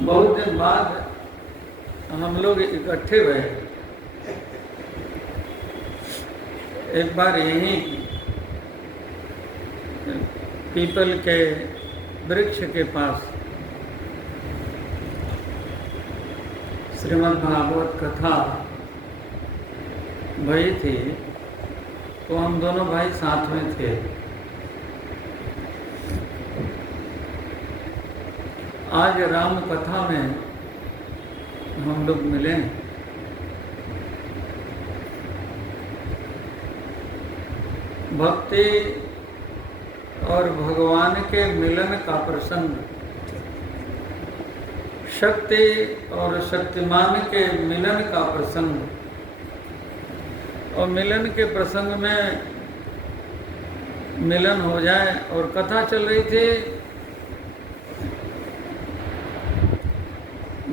बहुत दिन बाद हम लोग इकट्ठे हुए। एक बार यहीं पीपल के वृक्ष के पास श्रीमद् भागवत कथा भई थी, तो हम दोनों भाई साथ में थे। आज राम कथा में हम लोग मिले। भक्ति और भगवान के मिलन का प्रसंग, शक्ति और शक्तिमान के मिलन का प्रसंग, और मिलन के प्रसंग में मिलन हो जाए। और कथा चल रही थी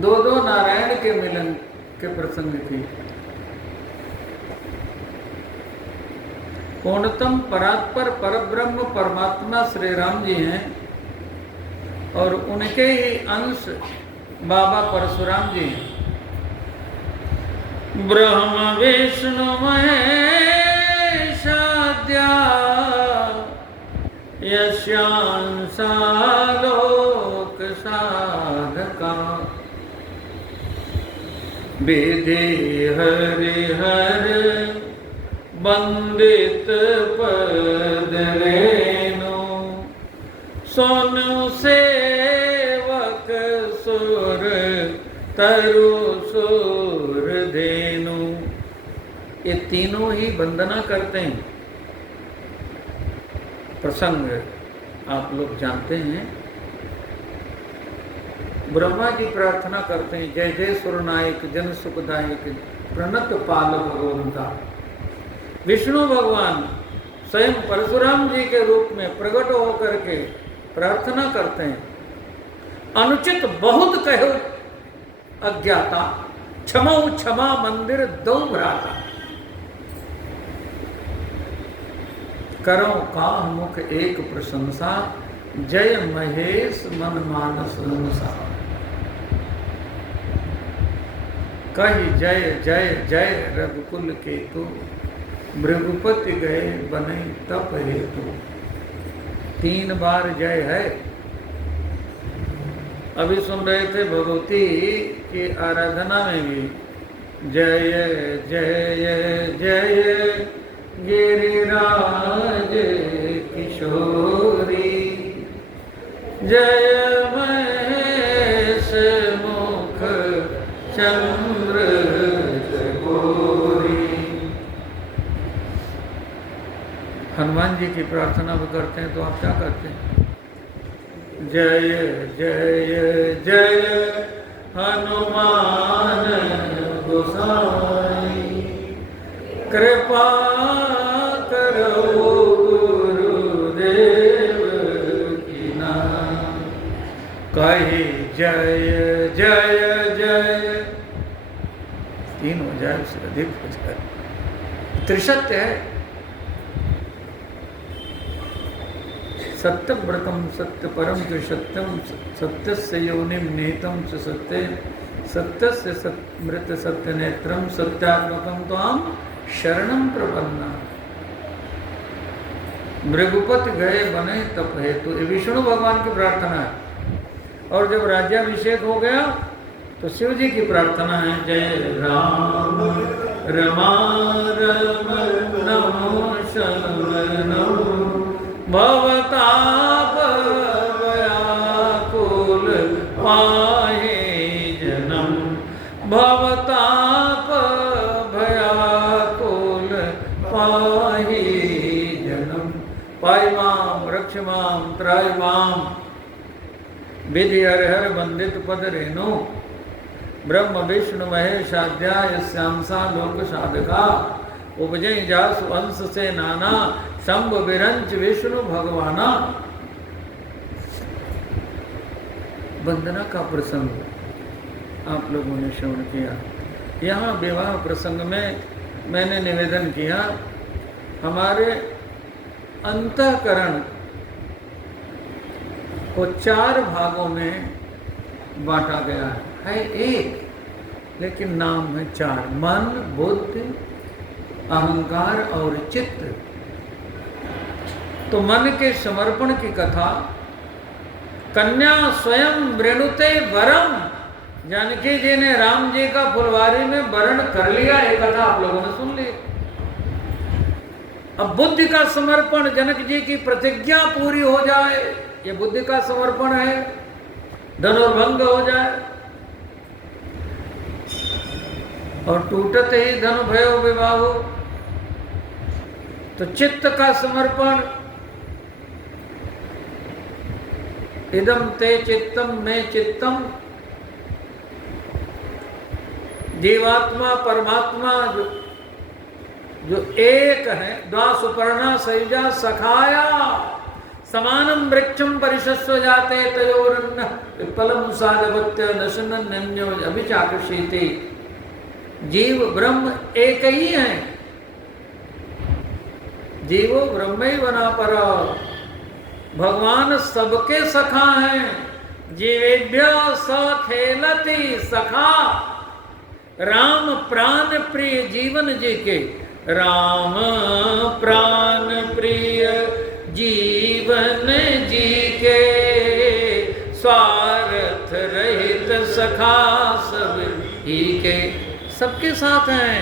दो नारायण के मिलन के प्रसंग की। पूर्णतम परात्पर परब्रह्म परमात्मा श्री राम जी हैं और उनके ही अंश बाबा परशुराम जी हैं। ब्रह्म विष्णु महेशाद्या यस्यांसा लोक साधका विधि हरिहर बंदित पद रेणु सोनु सेवक सुर तरु सुर धेनु। ये तीनों ही वंदना करते हैं। प्रसंग आप लोग जानते हैं। ब्रह्मा जी प्रार्थना करते हैं, जय जय सुरनायक जन सुखदायक प्रणत पाल भगवंता। विष्णु भगवान स्वयं परशुराम जी के रूप में प्रकट होकर के प्रार्थना करते हैं, अनुचित बहुत कहो अज्ञाता, क्षमो क्षमा मंदिर दो भ्राता। करो का मुख एक प्रशंसा, जय महेश मन मानस अनुसार। कही जय जय जय रघुकुल केतु, भृगुपति गए बने तप हेतु। 3 बार जय है। अभी सुन रहे थे भगवती की आराधना में भी जय जय जय गिरिराज किशोरी, जय महेश मुख चंद्र चकोरी। हनुमान जी की प्रार्थना भी करते हैं, तो आप क्या करते हैं? जय जय जय हनुमान गोसाई, कृपा करो गुरुदेव की नाम। कही जय जय जय, 3 हो जाए, उससे अधिक हो जाए। त्रिसत्य है। सत्य व्रतम सत्य परम च सत्यम, सत्यस्य योनिम निहितम च सत्य, सत्यस्य मृत सत्य नेत्रम, सत्यात्मकम त्वाम शरणम प्रपन्ना। भृगुपति गए बने तप हेतु। तो विष्णु भगवान की प्रार्थना है। और जब राज्याभिषेक हो गया तो शिव जी की प्रार्थना है, जय राम रमा रम नमो शम नमो भवताप व्याकुल पाहे जन्म, भवताप भयाकुल पाहे जन्म। पाई माम रक्ष माम त्राय माम, विधि हरिहर वंदित पद रेणु। ब्रह्म विष्णु महेशाद्या यस्यांसा लोक साधका, उपजय जासु अंश से नाना, शंभ विरंच विष्णु भगवाना। वंदना का प्रसंग आप लोगों ने श्रवण किया। यहाँ विवाह प्रसंग में मैंने निवेदन किया, हमारे अंतःकरण को 4 भागों में बांटा गया है एक, लेकिन नाम है चार: मन, बुद्धि, अहंकार और चित्त। तो मन के समर्पण की कथा, कन्या स्वयं वृणुते वरम, जानकी जी ने राम जी का फुलवारी में वरण कर लिया, ये कथा आप लोगों ने सुन ली। अब बुद्धि का समर्पण, जनक जी की प्रतिज्ञा पूरी हो जाए, ये बुद्धि का समर्पण है, धनुर्भंग हो जाए, और टूटते ही धनु भयो विवाहो। तो चित्त का समर्पण, इदम ते चित्तम में चित्तम, जीवात्मा परमात्मा जो एक है, द्वा सुपर्णा सयुजा सखाया समानम वृक्षम परिशस्व जाते तयोरन्न विपलम सारवत्य नशन्यो अभिचाकृषीति। जीव ब्रह्म एक ही है, जीवो ब्रह्मैवना पर, भगवान सबके सखा हैं। जीवेभ्य स खेलति सखा, राम प्राण प्रिय जीवन जी के, राम प्राण प्रिय जीवन जी के, स्वार्थ रहित सखा सब ही के। सबके साथ हैं,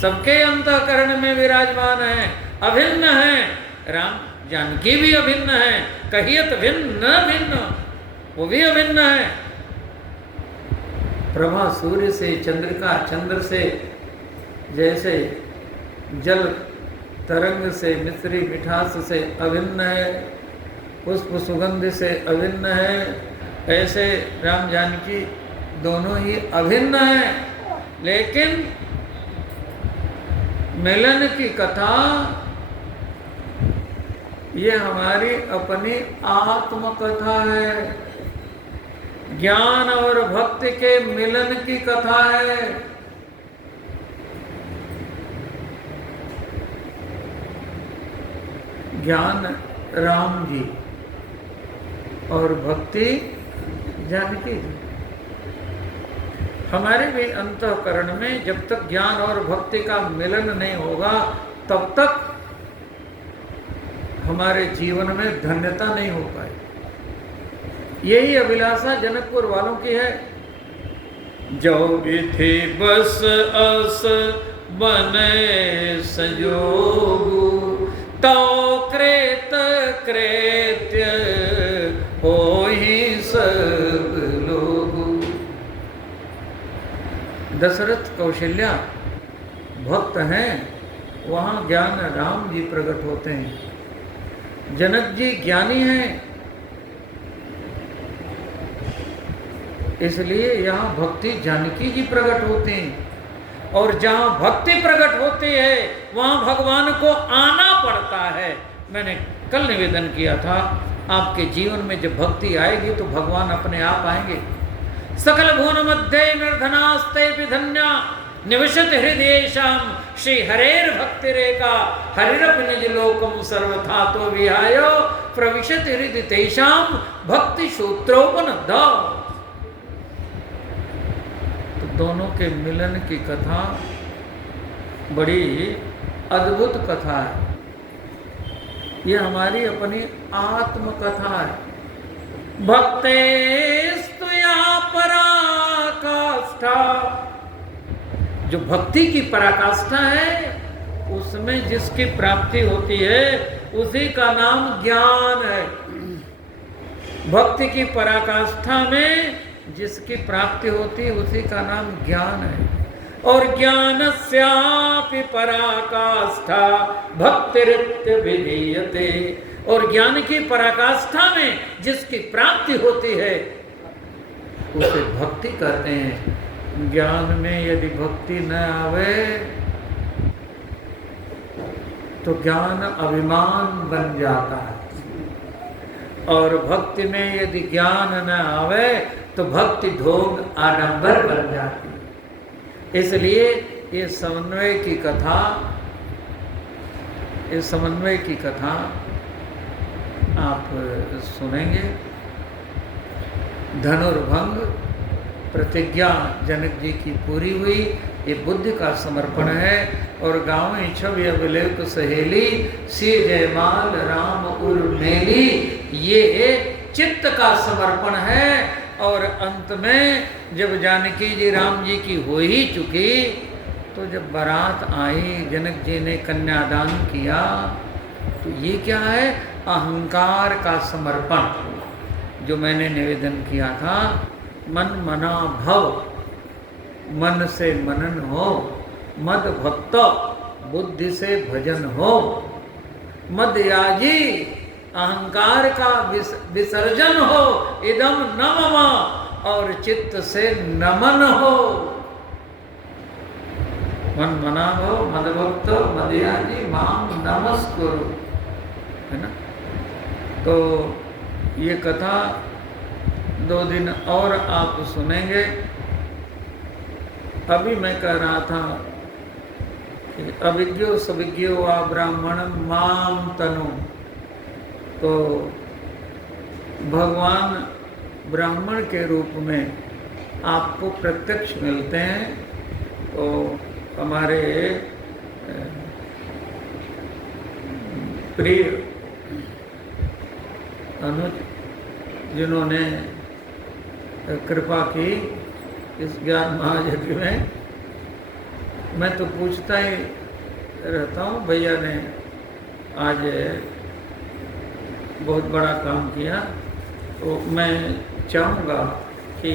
सबके अंतःकरण में विराजमान हैं, अभिन्न हैं। राम जानकी भी अभिन्न है, कहियत भिन्न भिन्न, वो भी अभिन्न है। प्रभा सूर्य से, चंद्रिका चंद्र से, जैसे जल तरंग से, मिश्री मिठास से अभिन्न है, पुष्प सुगंध से अभिन्न है, ऐसे राम जानकी दोनों ही अभिन्न हैं। लेकिन मिलन की कथा ये हमारी अपनी आत्मकथा है, ज्ञान और भक्ति के मिलन की कथा है। ज्ञान राम जी और भक्ति जानकी जी। हमारे भी अंतःकरण में जब तक ज्ञान और भक्ति का मिलन नहीं होगा, तब तक हमारे जीवन में धन्यता नहीं हो पाई। यही अभिलाषा जनकपुर वालों की है। जो विधि बस अस बने संजोगु, तो कृत कृत्य हो ही सब लोगु। दशरथ कौशल्या भक्त हैं, वहाँ ज्ञान राम जी प्रकट होते हैं। जनक जी ज्ञानी हैं, इसलिए यहाँ भक्ति जानकी जी प्रकट होते हैं। और जहाँ भक्ति प्रकट होती है वहाँ भगवान को आना पड़ता है। मैंने कल निवेदन किया था, आपके जीवन में जब भक्ति आएगी तो भगवान अपने आप आएंगे। सकल भुवन मध्य निर्धनास्ते विधन्या निवसत हृदयेषां श्री हरेर भक्तिरेका, हरिरपि निज लोकम सर्वथा तो विहाय प्रविशत हृदय तेषां भक्ति सूत्रोपनद्धा। तो दोनों के मिलन की कथा बड़ी अद्भुत कथा है। ये हमारी अपनी आत्मकथा है। भक्तेस्तुया पराकाष्ठा, जो भक्ति की पराकाष्ठा है उसमें जिसकी प्राप्ति होती है उसी का नाम ज्ञान है। भक्ति की पराकाष्ठा में जिसकी प्राप्ति होती है उसी का नाम ज्ञान है। और ज्ञानस्यापि पराकाष्ठा भक्तिरित्य विधीयते, और ज्ञान की पराकाष्ठा में जिसकी प्राप्ति होती है उसे भक्ति कहते हैं। ज्ञान में यदि भक्ति न आवे तो ज्ञान अभिमान बन जाता है, और भक्ति में यदि ज्ञान न आवे तो भक्ति ढोंग आडंबर बन जाती है। इसलिए ये समन्वय की कथा, इस समन्वय की कथा आप सुनेंगे। धनुर्भंग प्रतिज्ञा जनक जी की पूरी हुई। ये बुद्धि का समर्पण है। और गाँव में छवि अभिलेख सहेली सी जयमाल राम उर्मेली, ये चित्त का समर्पण है। और अंत में जब जानकी जी राम जी की हो ही चुकी, तो जब बारात आई, जनक जी ने कन्यादान किया, तो ये क्या है? अहंकार का समर्पण। जो मैंने निवेदन किया था, मन मना भव, मन से मनन हो, मद भक्त बुद्धि से भजन हो, मद याजी अहंकार का विसर्जन हो, इदम न मम, और चित्त से नमन हो। मन मना भव, मद भक्त मद याजी माम नमस्कुरु, है ना। तो ये कथा 2 दिन और आप सुनेंगे। अभी मैं कह रहा था कि अविज्ञो सविज्ञो वा ब्राह्मणम माम तनु, तो भगवान ब्राह्मण के रूप में आपको प्रत्यक्ष मिलते हैं। तो हमारे प्रिय अनुज जिन्होंने कृपा की इस ज्ञान महायज्ञ में, मैं तो पूछता ही रहता हूँ, भैया ने आज बहुत बड़ा काम किया। तो मैं चाहूँगा कि